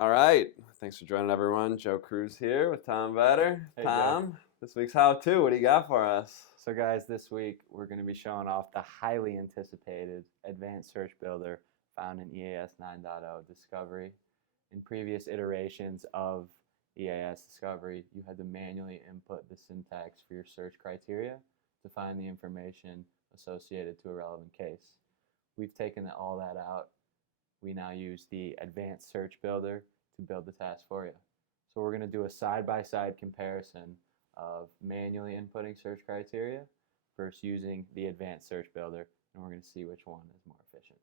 All right. Thanks for joining, everyone. Joe Cruz here with Tom Vetter. Hey, Tom, this week's how-to. What do you got for us? So guys, this week we're going to be showing off the highly anticipated advanced search builder found in EAS 9.0 Discovery. In previous iterations of EAS Discovery, you had to manually input the syntax for your search criteria to find the information associated to a relevant case. We've taken all that out. We now use the advanced search builder to build the task for you. So we're going to do a side-by-side comparison of manually inputting search criteria versus using the advanced search builder, and we're going to see which one is more efficient.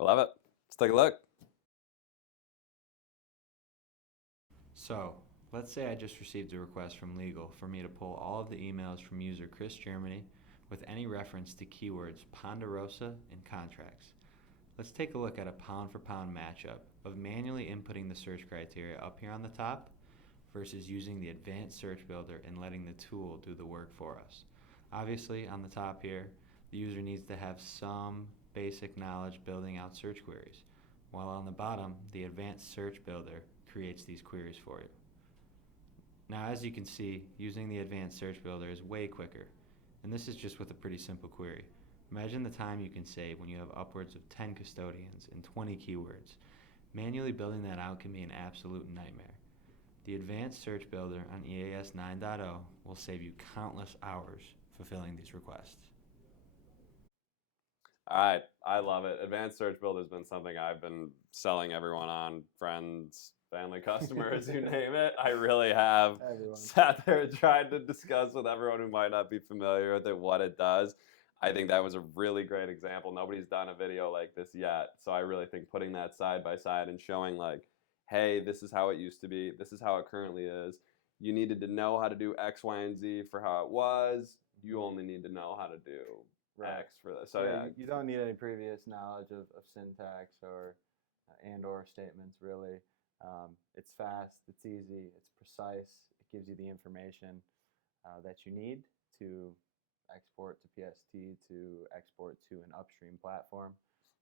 I love it. Let's take a look. So let's say I just received a request from legal for me to pull all of the emails from user Chris Germany with any reference to keywords Ponderosa and contracts. Let's take a look at a pound-for-pound matchup of manually inputting the search criteria up here on the top versus using the advanced search builder and letting the tool do the work for us. Obviously, on the top here, the user needs to have some basic knowledge building out search queries, while on the bottom, the advanced search builder creates these queries for you. Now, as you can see, using the advanced search builder is way quicker, and this is just with a pretty simple query. Imagine the time you can save when you have upwards of 10 custodians and 20 keywords. Manually building that out can be an absolute nightmare. The advanced search builder on EAS 9.0 will save you countless hours fulfilling these requests. All right. I love it. Advanced Search Builder has been something I've been selling everyone on, friends, family, customers, you name it. I really have sat there and tried to discuss with everyone who might not be familiar with it what it does. I think that was a really great example. Nobody's done a video like this yet. So I really think putting that side by side and showing like, hey, this is how it used to be. This is how it currently is. You needed to know how to do X, Y, and Z for how it was. You only need to know how to do X for this. So yeah. You don't need any previous knowledge of syntax or or statements really. It's fast, it's easy, it's precise. It gives you the information that you need to export to PST, to export to an upstream platform.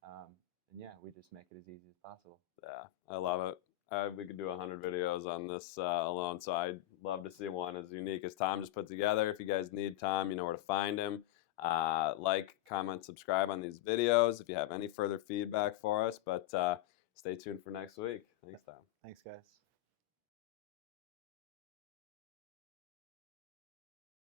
And yeah, we just make it as easy as possible. Yeah, I love it. We could do 100 videos on this alone, so I'd love to see one as unique as Tom just put together. If you guys need Tom, you know where to find him. Like, comment, subscribe on these videos if you have any further feedback for us, but stay tuned for next week. Thanks, Tom. Thanks, guys.